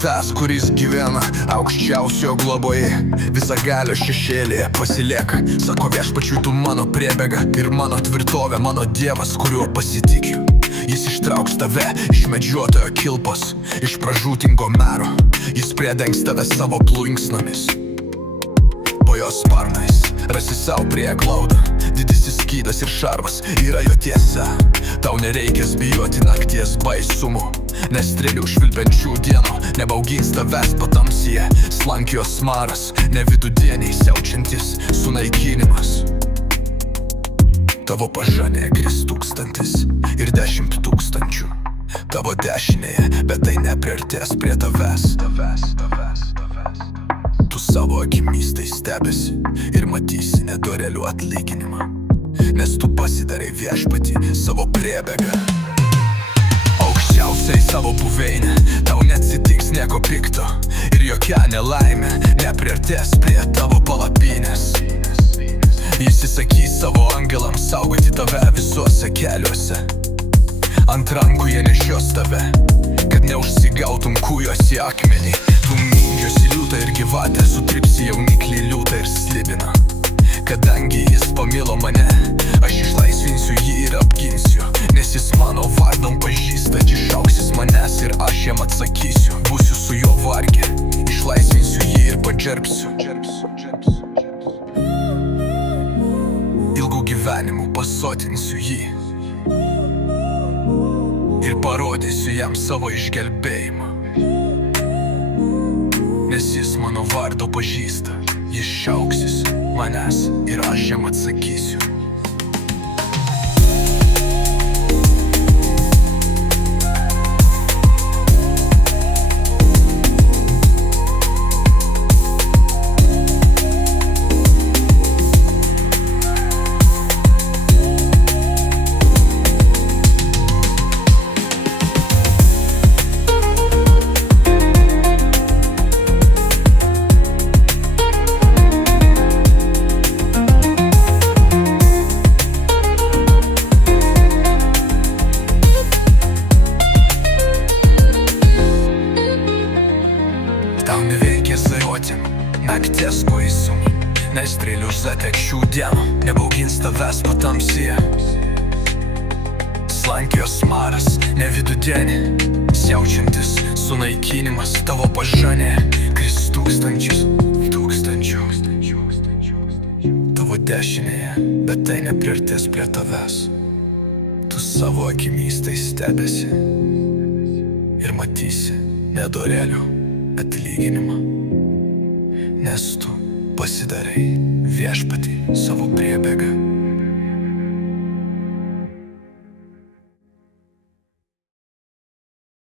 Tas, kuris gyvena aukščiausio globoje, visagalio šešėlėje pasilieka. Sako viešpačiui, tu mano priebėga ir mano tvirtovė, mano Dievas, kuriuo pasitikiu. Jis ištrauks tave iš medžiotojo kilpos, iš pražūtingo mero. Jis priedengs tave savo plunksnomis. Po jos sparnais rasi sau prieglaudą. Didysis skydas ir šarvas yra jo tiesa. Tau nereikės bijoti nakties baisumų, nes strėlių švilpiančių dienų nebaugins tavęs patamsyje. Slankijos maras, ne vidudieniai siaučiantis sunaikinimas. Tavo pažanėje kris 1000 ir 10 000 tavo dešinėje, bet tai nepriartės prie tavęs. Tu savo akimis tai stebėsi ir matysi nedorelių atlyginimą, nes tu pasidarai viešpatį savo priebėgą. Aukščiausiai savo buveinę, tau neatsitiks nieko pikto ir jokia nelaimė nepriartės prie tavo palapinės. Jis įsakys savo angelams saugoti tave visuose keliuose. Ant rankų jie nešios tave, kad neužsigautum kūjos į akmenį. Tu mindžiosi liūtą ir gyvatę, sutripsi jauniklį liūtą ir slibiną. Kadangi jis pamilo mane, aš išlaisvinsiu jį ir apginsiu, nes jis mano vardom pažįsta. Išauksis manęs ir aš jam atsakysiu. Būsiu su juo varge, išlaisvinsiu jį ir pagerbsiu. Ilgų gyvenimų pasotinsiu jį ir parodysiu jam savo išgelbėjimą, nes jis mano vardo pažįsta. Jis šauksis manęs ir aš jam atsakysiu. Tau neveikia zajotėm nakties baisumų, nes strėlių zatekšių dienų nebaugins tavęs patamsyje. Slankijos maras, ne vidudienį siaučiantis sunaikinimas. Tavo pažanė kris 1000 tavo dešinėje, bet tai nepriartės prie tavęs. Tu savo akimis tai stebėsi ir matysi nedorelių atlyginimą, nes tu pasidarai viešpatį savo priebėgą.